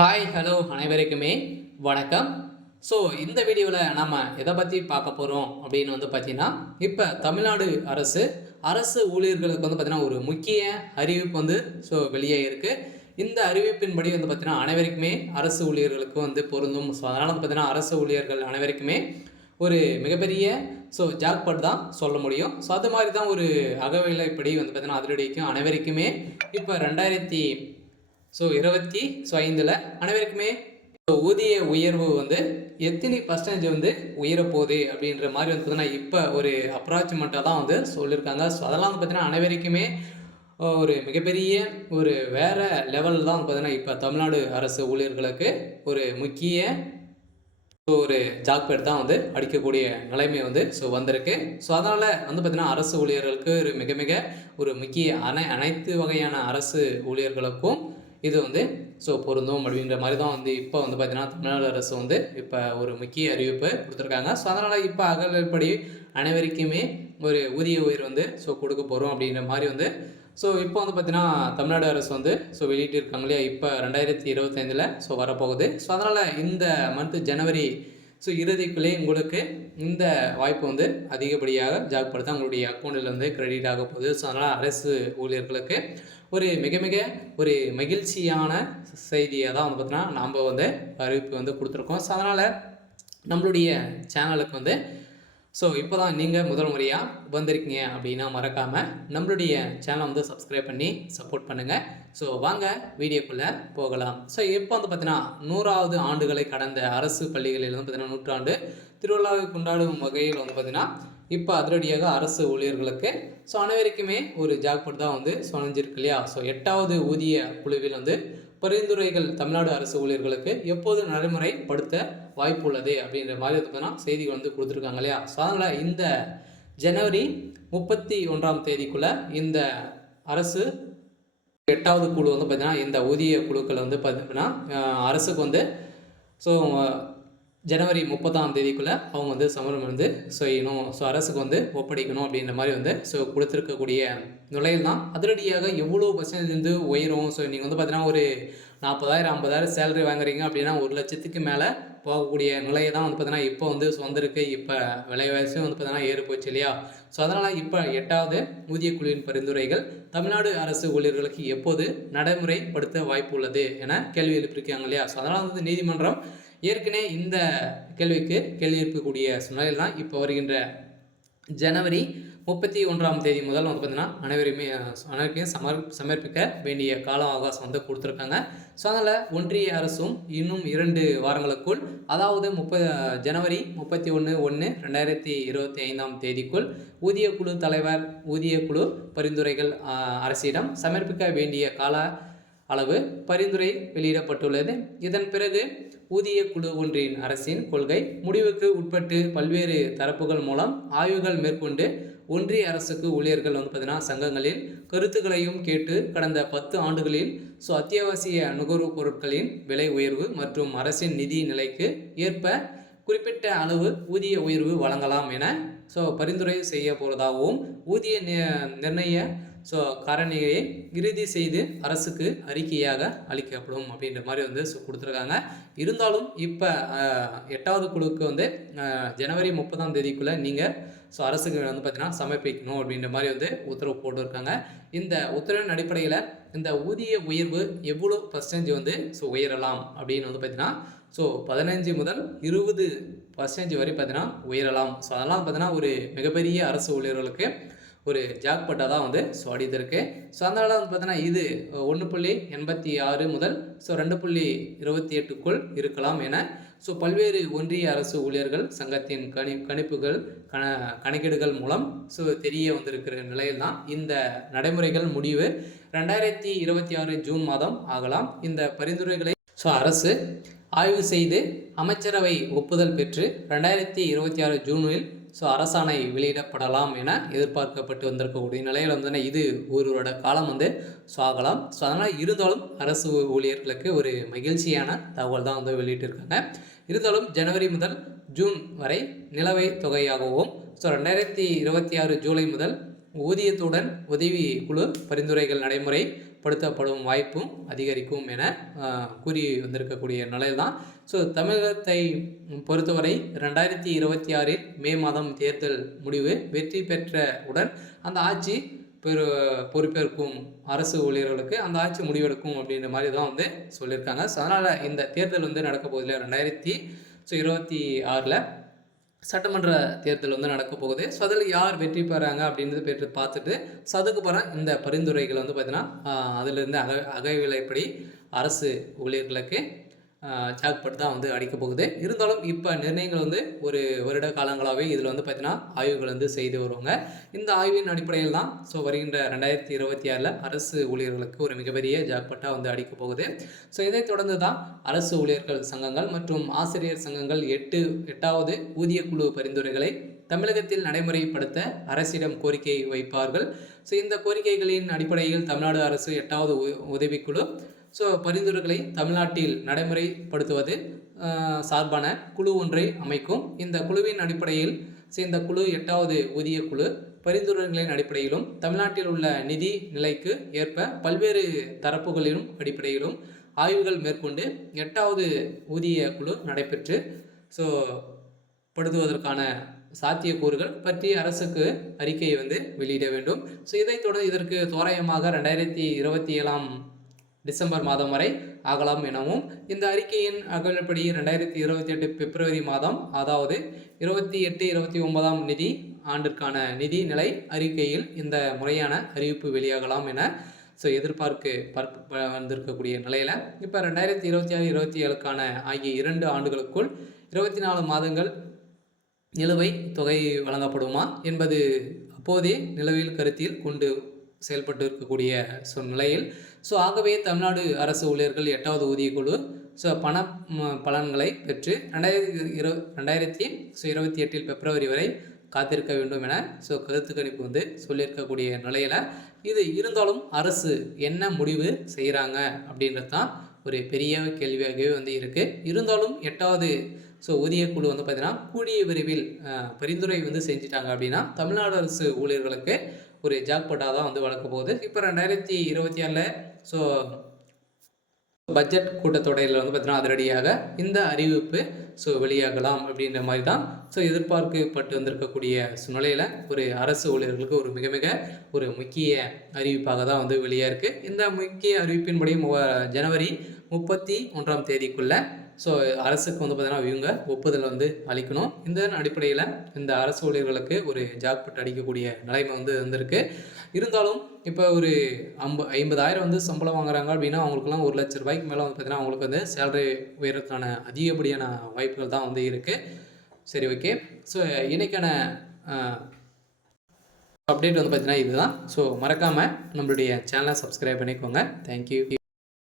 Hi hello அனைவருக்குமே வணக்கம். So இந்த வீடியோவில் நம்ம எதை பற்றி பார்க்க போகிறோம் அப்படின்னு பார்த்தீங்கன்னா, இப்போ தமிழ்நாடு அரசு ஊழியர்களுக்கு பார்த்தீங்கன்னா ஒரு முக்கிய அறிவிப்பு வெளியே இருக்குது. இந்த அறிவிப்பின்படி பார்த்தீங்கன்னா அனைவருக்குமே அரசு ஊழியர்களுக்கு பொருந்தும். ஸோ அதனால் பார்த்தீங்கன்னா அரசு ஊழியர்கள் அனைவருக்குமே ஒரு மிகப்பெரிய ஜாக்பாட் தான் சொல்ல முடியும். ஸோ அது மாதிரி தான் ஒரு அகவிலைப்படி பார்த்தீங்கன்னா அதிரடிக்கும் அனைவருக்குமே இப்போ 2025 அனைவருக்குமே ஊதிய உயர்வு எத்தனை பர்சன்டேஜ் உயரப்போகுது அப்படின்ற மாதிரி பார்த்தீங்கன்னா இப்போ ஒரு அப்ராக்சிமேட்டாக தான் சொல்லியிருக்காங்க. ஸோ அதெல்லாம் பார்த்தீங்கன்னா அனைவருக்குமே ஒரு மிகப்பெரிய ஒரு வேறு லெவலில் தான் பார்த்தீங்கன்னா இப்போ தமிழ்நாடு அரசு ஊழியர்களுக்கு ஒரு முக்கிய ஒரு ஜாக்பேட் தான் அடிக்கக்கூடிய நிலைமை வந்திருக்கு. ஸோ அதனால் பார்த்தீங்கன்னா அரசு ஊழியர்களுக்கு ஒரு மிக மிக ஒரு முக்கிய அனைத்து வகையான அரசு ஊழியர்களுக்கும் இது பொருந்தும் அப்படின்ற மாதிரி தான் இப்போ பார்த்தீங்கன்னா தமிழ்நாடு அரசு இப்போ ஒரு முக்கிய அறிவிப்பு கொடுத்துருக்காங்க. ஸோ அதனால் இப்போ அகலப்படி அனைவருக்குமே ஒரு ஊதிய உயர்வு கொடுக்க போகிறோம் அப்படின்ற மாதிரி இப்போ பார்த்தீங்கன்னா தமிழ்நாடு அரசு வெளியிட்டிருக்காங்க இல்லையா, இப்போ 2025 வரப்போகுது. ஸோ அதனால் இந்த மந்த் ஜனவரி இறுதிக்குள்ளே உங்களுக்கு இந்த வாய்ப்பு அதிகப்படியாக ஜாக்படுத்த உங்களுடைய அக்கௌண்ட்டில் கிரெடிட் ஆக போகுது. ஸோ அதனால் அரசு ஊழியர்களுக்கு ஒரு மிக மிக ஒரு மகிழ்ச்சியான செய்தியாக தான் பார்த்தீங்கன்னா நாம் அறிவிப்பு கொடுத்துருக்கோம். ஸோ அதனால் நம்மளுடைய சேனலுக்கு இப்போ தான் நீங்கள் முதல் முறையாக வந்திருக்கீங்க அப்படின்னா மறக்காமல் நம்மளுடைய சேனலை சப்ஸ்கிரைப் பண்ணி சப்போர்ட் பண்ணுங்கள். ஸோ வாங்க வீடியோக்குள்ளே போகலாம். ஸோ இப்போ பார்த்தீங்கன்னா 100வது ஆண்டுகளை கடந்த அரசு பள்ளிகளில் பார்த்தீங்கன்னா நூற்றாண்டு திருவிழாவை கொண்டாடும் வகையில் பார்த்தீங்கன்னா இப்போ அதிரடியாக அரசு ஊழியர்களுக்கு அனைவருக்குமே ஒரு ஜாக்பாட் தான் சொனைஞ்சிருக்கு இல்லையா. ஸோ 8வது ஊதிய குழுவில் பரிந்துரைகள் தமிழ்நாடு அரசு ஊழியர்களுக்கு எப்போது நடைமுறைப்படுத்த வாய்ப்பு உள்ளது அப்படின்ற மாதிரி பார்த்தீங்கன்னா செய்திகள் கொடுத்துருக்காங்க இல்லையா. ஸோ அதனால் இந்த ஜனவரி 31 இந்த அரசு 8வது குழு பார்த்தீங்கன்னா இந்த ஊதிய குழுக்கள் பார்த்தீங்கன்னா அரசுக்கு ஜனவரி 30 அவங்க சமரம் செய்யணும். ஸோ அரசுக்கு ஒப்படைக்கணும் அப்படின்ற மாதிரி கொடுத்துருக்கக்கூடிய நிலையில் தான் அதிரடியாக எவ்வளோ பர்சன்டேஜ் உயரும். ஸோ நீங்கள் பார்த்தீங்கன்னா ஒரு 40,000 50,000 சேலரி வாங்குறீங்க அப்படின்னா 1,00,000க்கு மேலே போகக்கூடிய நிலையை தான் பார்த்தீங்கன்னா இப்போ வந்திருக்கு. இப்போ விலைவாசியும் பார்த்தீங்கன்னா ஏறி போச்சு இல்லையா. ஸோ அதனால் இப்போ 8வது ஊதிய குழுவின் பரிந்துரைகள் தமிழ்நாடு அரசு ஊழியர்களுக்கு எப்போது நடைமுறைப்படுத்த வாய்ப்பு உள்ளது என கேள்வி எழுப்பியிருக்காங்க இல்லையா. ஸோ அதனால் நீதிமன்றம் ஏற்கனவே இந்த கேள்விக்கு கேள்வி எழுப்பக்கூடிய சூழ்நிலையில் தான் இப்போ வருகின்ற ஜனவரி 31 முதல் பார்த்தீங்கன்னா அனைவருக்கும் சமர்ப்பிக்க வேண்டிய கால அவகாசம் கொடுத்துருக்காங்க. ஸோ அதனால் ஒன்றிய அரசும் இன்னும் 2 வாரங்களுக்குள், அதாவது ஜனவரி 31/1/2025 ஊதிய குழு தலைவர் ஊதிய குழு பரிந்துரைகள் அரசிடம் சமர்ப்பிக்க வேண்டிய கால அளவு பரிந்துரை வெளியிடப்பட்டுள்ளது. இதன் பிறகு ஊதிய குழு ஒன்றின் அரசின் கொள்கை முடிவுக்கு உட்பட்டு பல்வேறு தரப்புகள் மூலம் ஆய்வுகள் மேற்கொண்டு ஒன்றிய அரசுக்கு ஊழியர்கள் பார்த்தீங்கன்னா சங்கங்களில் கருத்துக்களையும் கேட்டு கடந்த 10 ஆண்டுகளில் அத்தியாவசிய நுகர்வுப் பொருட்களின் விலை உயர்வு மற்றும் அரசின் நிதி நிலைக்கு ஏற்ப குறிப்பிட்ட அளவு ஊதிய உயர்வு வழங்கலாம் என பரிந்துரை செய்ய போவதாகவும் ஊதிய நிர்ணய காரணியை இறுதி செய்து அரசுக்கு அறிக்கையாக அளிக்கப்படும் அப்படின்ற மாதிரி கொடுத்துருக்காங்க. இருந்தாலும் இப்போ 8வது குழுவுக்கு ஜனவரி 30 நீங்கள் அரசுக்கு பார்த்தீங்கன்னா சமர்ப்பிக்கணும் அப்படின்ற மாதிரி உத்தரவு போட்டிருக்காங்க. இந்த உத்தரவின் அடிப்படையில் இந்த ஊதிய உயர்வு எவ்வளோ பர்சன்டேஜ் உயரலாம் அப்படின்னு பார்த்தீங்கன்னா 15 முதல் 20% வரை பார்த்தீங்கன்னா உயரலாம். ஸோ அதெல்லாம் பார்த்தீங்கன்னா ஒரு மிகப்பெரிய அரசு ஊழியர்களுக்கு ஒரு ஜாக்பாட்டாக தான் அடித்திருக்கு. ஸோ அதனால் பார்த்தீங்கன்னா இது 1.86 முதல் 2.28க்குள் இருக்கலாம் என பல்வேறு ஒன்றிய அரசு ஊழியர்கள் சங்கத்தின் கணக்கீடுகள் மூலம் தெரிய வந்திருக்கிற நிலையில் தான் இந்த நடைமுறைகள் முடிவு 2026 ஜூன் மாதம் ஆகலாம். இந்த பரிந்துரைகளை அரசு ஆய்வு செய்து அமைச்சரவை ஒப்புதல் பெற்று 2026 ஜூனில் அரசாணை வெளியிடப்படலாம் என எதிர்பார்க்கப்பட்டு வந்திருக்கக்கூடிய நிலையில் இது ஒரு வருட காலம் ஆகலாம். ஸோ அதனால் இருந்தாலும் அரசு ஊழியர்களுக்கு ஒரு மகிழ்ச்சியான தகவல் தான் வெளியிட்டிருக்காங்க. இருந்தாலும் ஜனவரி முதல் ஜூன் வரை நிலவை தொகையாகவும் 2026 ஜூலை முதல் ஊதியத்துடன் உதவி குழு பரிந்துரைகள் நடைமுறை படுத்தப்படும் வாய்ப்பும் அதிகரிக்கும் என கூறி வந்திருக்கக்கூடிய நிலையில் தான். ஸோ தமிழகத்தை பொறுத்தவரை 2026 மே மாதம் தேர்தல் முடிவு வெற்றி பெற்றவுடன் அந்த ஆட்சி பொறுப்பேற்கும் அரசு ஊழியர்களுக்கு அந்த ஆட்சி முடிவெடுக்கும் அப்படின்ற மாதிரி தான் வந்து சொல்லியிருக்காங்க. ஸோ அதனால் இந்த தேர்தல் வந்து நடக்க போகுதுல 2026 சட்டமன்ற தேர்தல் வந்து நடக்க போகுது. ஸோ அதில் யார் வெற்றி பெறாங்க அப்படின்றது பார்த்துட்டு ஸோ அதுக்கப்புறம் இந்த பரிந்துரைகள் வந்து பார்த்திங்கன்னா அதிலிருந்து அகவிலைப்படி அரசு ஊழியர்களுக்கு ஜாக்பாட் தான் வந்து அடிக்க போகுது. இருந்தாலும் இப்போ நிர்ணயங்கள் வந்து ஒரு வருட காலங்களாகவே இதில் வந்து பார்த்திங்கன்னா ஆய்வுகள் வந்து செய்து வருவாங்க. இந்த ஆய்வின் அடிப்படையில் தான் ஸோ வருகின்ற 2026 அரசு ஊழியர்களுக்கு ஒரு மிகப்பெரிய ஜாக்பாட்டாக வந்து அடிக்க போகுது. ஸோ இதைத் தொடர்ந்து தான் அரசு ஊழியர்கள் சங்கங்கள் மற்றும் ஆசிரியர் சங்கங்கள் 8வது ஊதிய குழு பரிந்துரைகளை தமிழகத்தில் நடைமுறைப்படுத்த அரசிடம் கோரிக்கை வைப்பார்கள். ஸோ இந்த கோரிக்கைகளின் அடிப்படையில் தமிழ்நாடு அரசு 8வது உதவிக்குழு ஸோ பரிந்துரைகளை தமிழ்நாட்டில் நடைமுறைப்படுத்துவது சார்பான குழு ஒன்றை அமைக்கும். இந்த குழுவின் அடிப்படையில் இந்த குழு 8வது ஊதிய குழு பரிந்துரைகளின் அடிப்படையிலும் தமிழ்நாட்டில் உள்ள நிதி நிலைக்கு ஏற்ப பல்வேறு தரப்புகளிலும் அடிப்படையிலும் ஆய்வுகள் மேற்கொண்டு 8வது ஊதிய குழு நடைபெற்று ஸோ படுத்துவதற்கான சாத்தியக்கூறுகள் பற்றி அரசுக்கு அறிக்கையை வந்து வெளியிட வேண்டும். ஸோ இதைத் தொடர்ந்து இதற்கு தோராயமாக 2027 டிசம்பர் மாதம் வரை ஆகலாம் எனவும் இந்த அறிக்கையின் அகலப்படி 2028 பிப்ரவரி மாதம் அதாவது 28-29 நிதி ஆண்டிற்கான நிதி நிலை அறிக்கையில் இந்த முறையான அறிவிப்பு வெளியாகலாம் என ஸோ வந்திருக்கக்கூடிய நிலையில் இப்போ 2026-27க்கான ஆகிய 2 ஆண்டுகளுக்குள் 24 மாதங்கள் நிலுவை தொகை வழங்கப்படுமா என்பது அப்போதே நிலவில் கருத்தில் கொண்டு செயல்பட்டு இருக்கக்கூடிய நிலையில் ஸோ ஆகவே தமிழ்நாடு அரசு ஊழியர்கள் 8வது ஊதிய குழு ஸோ பலன்களை பெற்று 2028 பிப்ரவரி வரை காத்திருக்க வேண்டும் என ஸோ கருத்து கணிப்பு வந்து சொல்லியிருக்கக்கூடிய நிலையில் இது இருந்தாலும் அரசு என்ன முடிவு செய்கிறாங்க அப்படின்றது தான் ஒரு பெரிய கேள்வியாகவே வந்து இருக்குது. இருந்தாலும் 8வது ஸோ ஊதிய குழு வந்து பார்த்திங்கன்னா கூடிய விரைவில் பரிந்துரை வந்து செஞ்சிட்டாங்க அப்படின்னா தமிழ்நாடு அரசு ஊழியர்களுக்கு ஒரு ஜாக்பாட்டாக தான் வந்து வழங்க போகுது. இப்போ 2026 ஸோ பட்ஜெட் கூட்டத்தொடரில் வந்து பார்த்திங்கன்னா அதிரடியாக இந்த அறிவிப்பு ஸோ வெளியாகலாம் அப்படின்ற மாதிரி தான் ஸோ எதிர்பார்க்கப்பட்டு வந்திருக்கக்கூடிய சூழ்நிலையில் ஒரு அரசு ஊழியர்களுக்கு ஒரு மிக மிக ஒரு முக்கிய அறிவிப்பாக தான் வந்து வெளியாக இருக்குது. இந்த முக்கிய அறிவிப்பின்படி ஜனவரி 31 தேதிக்குள்ளே ஸோ அரசுக்கு வந்து பார்த்திங்கன்னா இவங்க ஒப்புதல் வந்து அளிக்கணும். இந்த அடிப்படையில் இந்த அரசு ஊழியர்களுக்கு ஒரு ஜாக்பாட் அடிக்கக்கூடிய நிலைமை வந்து வந்திருக்கு. இருந்தாலும் இப்போ ஒரு 50,000 வந்து சம்பளம் வாங்குறாங்க அப்படின்னா அவங்களுக்குலாம் 1 லட்ச ரூபாய்க்கு மேலே வந்து பார்த்திங்கன்னா அவங்களுக்கு வந்து சேலரி உயர்றதுக்கான அதிகப்படியான வாய்ப்புகள் தான் வந்து இருக்குது. சரி, ஓகே. ஸோ இன்றைக்கான அப்டேட் வந்து பார்த்திங்கன்னா இதுதான். ஸோ மறக்காமல் நம்மளுடைய சேனலை சப்ஸ்கிரைப் பண்ணிக்கோங்க. தேங்க்யூ.